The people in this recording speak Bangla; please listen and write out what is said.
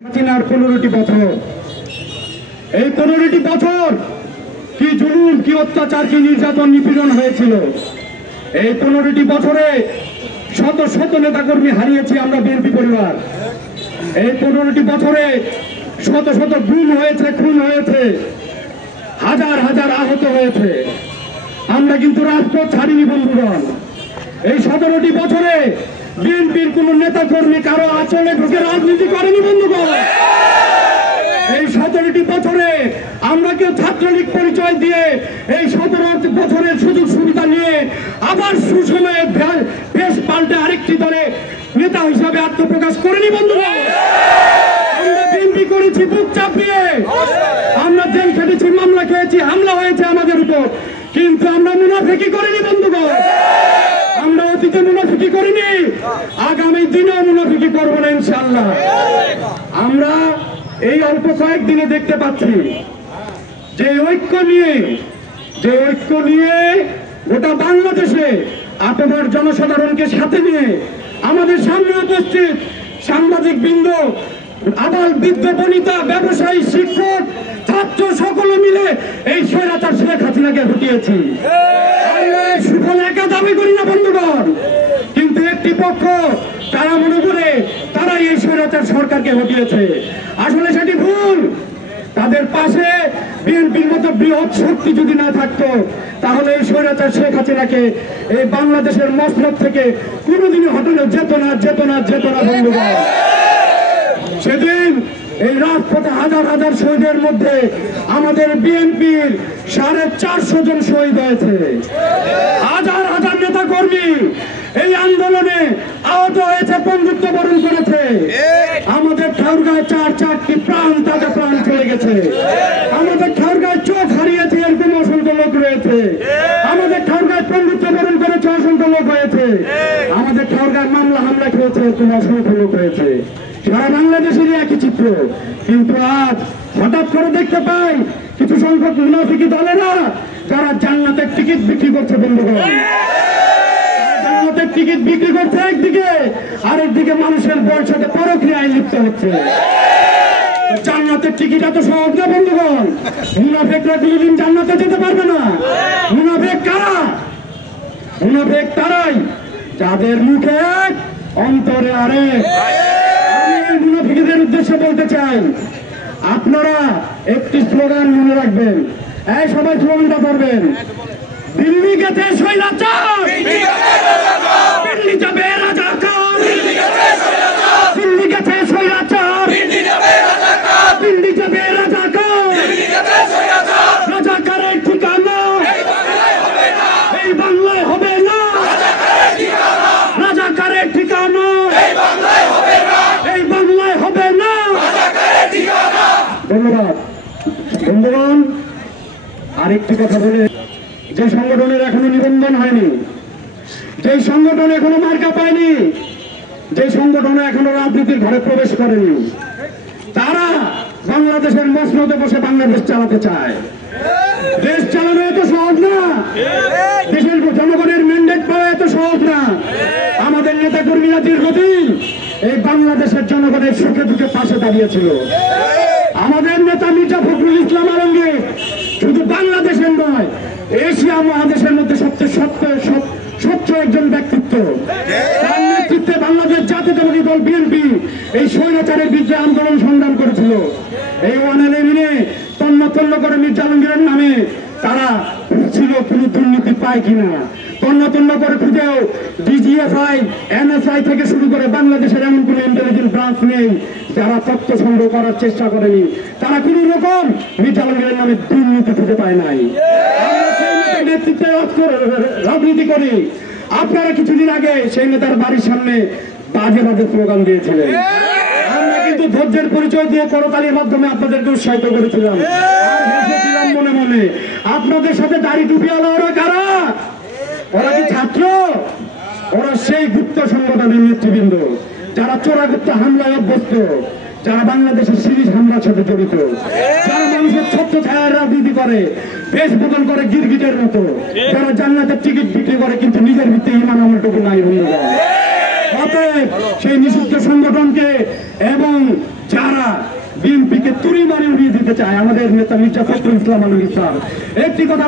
হাসিনার 15টি বছর, এই 15টি বছর কি জুলুম, কি অত্যাচার, কি নির্যাতন, নিপীড়ন হয়েছিল। এই 15টি বছরে শত শত নেতাকর্মী হারিয়েছি আমরা বিএনপি পরিবার। এই 15টি বছরে শত শত গুম হয়েছে, খুন হয়েছে, হাজার হাজার আহত হয়েছে। আমরা কিন্তু রাজপথ ছাড়িনি বন্ধুগণ। এই 17টি বছরে বিএনপির কোন নেতা কর্মী কারো আচরণে ঢুকে রাজনীতি করেনি বন্ধুগণ। এই 17টি বছরে আমরা কেউ ছাত্রলীগ পরিচয় দিয়ে এই 17 বছরের সুযোগ সুবিধা নিয়ে আবার সুসময়ে বেশ পাল্টে আরেকটি দলে নেতা হিসাবে আত্মপ্রকাশ করেনি বন্ধুগণ। আমরা বিএনপি করেছি বুক চাপিয়ে, আমরা জেল খেটেছি, মামলা খেয়েছি, হামলা হয়েছে আমাদের উপর, কিন্তু আমরা মুনাফিকি করিনি বন্ধুগণ। আমরা অতীতে মুনাফিকি করিনি, আগামী দিনেও মুনাফিকি করবো না ইনশাআল্লাহ। আমরা এই অল্প কয়েকদিনে দেখতে পাচ্ছি যে ঐক্য নিয়ে গোটা বাংলাদেশে আপনার জনসাধারণকে সাথে নিয়ে আমাদের সামনে উপস্থিত সাংবাদিক বৃন্দ, আবার বৃদ্ধ বনিতা, ব্যবসায়ী, শিক্ষক, ছাত্র সকলে মিলে এই স্বৈরাচার শেখ হাসিনাকে হটিয়েছি। সুফল একা দাবি করি না বন্ধুগণ, কিন্তু একটি পক্ষ তারা মনে করে তারাই এই স্বৈরাচার সরকারকে হটিয়েছে। আসলে সেটি ভুল। তাদের পাশে বিএনপির মতো বৃহৎ শক্তি যদি না থাকতো তাহলে এই স্বৈরাচার শেখ হাসিনাকে এই বাংলাদেশের মসনদ থেকে কোনোদিনই হটানো যেত না বন্ধুগণ। সেদিন এই রাজপথে হাজার হাজার শহীদের মধ্যে আমাদের বিএনপির 450 জন শহীদ হয়েছে। হাজার হাজার নেতা কর্মী এই আন্দোলনে আহত হয়েছে, বন্ধুত্ব বরণ করেছে। আমাদের ঠাকুরগাঁয় চারটি প্রাণ, তাজা প্রাণ চলে গেছে। আমাদের ঠাকুরগাঁয় চোখ হারিয়েছে এরকম অসংখ্য লোক রয়েছে। আমাদের ঠাকুরগাঁয় বন্ধুত্ব বরণ করেছে অসংখ্য লোক হয়েছে। আমাদের ঠাকুরগাঁয় মামলা হামলা খেয়েছে এরকম অসংখ্য লোক হয়েছে। সারা বাংলাদেশেরই একই চিত্র, কিন্তু আজ হঠাৎ করে দেখতে পাই কিছু সংখ্যক মুনাফিকি দলেরা যারা জান্নাতের টিকিট বিক্রি করছে বন্ধুগণ। জান্নাতের টিকিট বিক্রি করছে একদিকে, আরেকদিকে মানুষের বয়সে পরক্রিয়ায় লিপ্ত হচ্ছে। জান্নাতের টিকিট এত সহজ না বন্ধুগণ। মুনাফিকরা কোনোদিন জান্নাতে যেতে পারবে না। মুনাফিক কারা? মুনাফিক তারাই যাদের মুখে এক, অন্তরে আরেক। মুনাফিকদের উদ্দেশ্যে বলতে চাই, আপনারা একটি স্লোগান মনে রাখবেন। এই সবাই স্লোগানটা পড়বেন, দিল্লি গেছে স্বৈরাচার, দিল্লি যাবে রাজাকার, দিল্লি গেছে স্বৈরাচার, দিল্লি যাবে রাজাকার, রাজাকারের ঠিকানা এই বাংলায় হবে না, রাজাকারের ঠিকানা এই বাংলায় হবে না। ধন্যবাদ বন্ধুগণ। আরেকটি কথা বলে, যে সংগঠনের এখনো নিবন্ধন হয়নি, যে সংগঠন এখনো মার্কা পায়নি, যে সংগঠনে এখনো রাজনীতির ঘরে প্রবেশ করেনি, তারা বাংলাদেশের মসনদে বসে বাংলাদেশ চালাতে চায়। দেশ চালানো এত সহজ না, দেশের জনগণের ম্যান্ডেট পাওয়া এত সহজ না। আমাদের নেতা কর্মীরা দীর্ঘদিন এই বাংলাদেশের জনগণের সুখে দুঃখে পাশে দাঁড়িয়েছিল। আমাদের নেতা মির্জা ফখরুল ইসলাম আলমগীর শুধু বাংলাদেশের নয়, এশিয়া মহাদেশের মধ্যে সবচেয়ে স্বচ্ছ একজন ব্যক্তিত্ব। তার নেতৃত্বে বাংলাদেশ জাতীয়তাবাদী দল বিএনপি এই স্বৈরাচারের বিরুদ্ধে আন্দোলন সংগ্রাম করেছিল। এই 111-এ তন্ন করে মির্জা আলমগীরের নামে তারা ছিল কোন দুর্নীতি পায় কিনা, তন্ন করে খুঁজেও ডিজিএফআই, এনএসআই থেকে শুরু করে বাংলাদেশের এমন কোন ইন্টেলিজেন্স ব্রাঞ্চ নেই যারা তথ্য সংগ্রহ করার চেষ্টা করেনি। তারা কোন রকম মির্জা আলমগীরের নামে দুর্নীতি খুঁজে পায় নাই। নেতৃত্বে রাজনীতি করি। আপনারা কিছুদিন আগে সেই নেতার বাড়ির সামনে বাজে স্লোগান দিয়েছিলেন। আমরা কিন্তু ধৈর্যের পরিচয় দিয়ে করতালির মাধ্যমে আপনাদেরকে উৎসাহিত করেছিলাম। আর হেসেছিলাম মনে মনে। আপনাদের সাথে দাড়ি টুপিওয়ালা ওরা কারা? ওরা কি ছাত্র? ওরা সেই গুপ্ত সংগঠনের নেতৃবৃন্দ যারা চোরাগুপ্ত হামলায় অভ্যস্ত, যারা বাংলাদেশের সিরিজ হামলার সাথে জড়িত, যারা মানুষের ছত্র ছায়ার রাজনীতি করে, বেশ বদল করে গিরগিটের মতো, যারা জান্নাতের টিকিট বিক্রি করে কিন্তু নিজের ভিত্তি ইমান আমলটুকু নাই বন্ধুগণ। অতএব সেই নিষিদ্ধ সংগঠনকে এবং যারা দিতে চাই আমাদের নেতা মির্জা ফখরুল ইসলাম আলমগীর স্যার। একটি কথা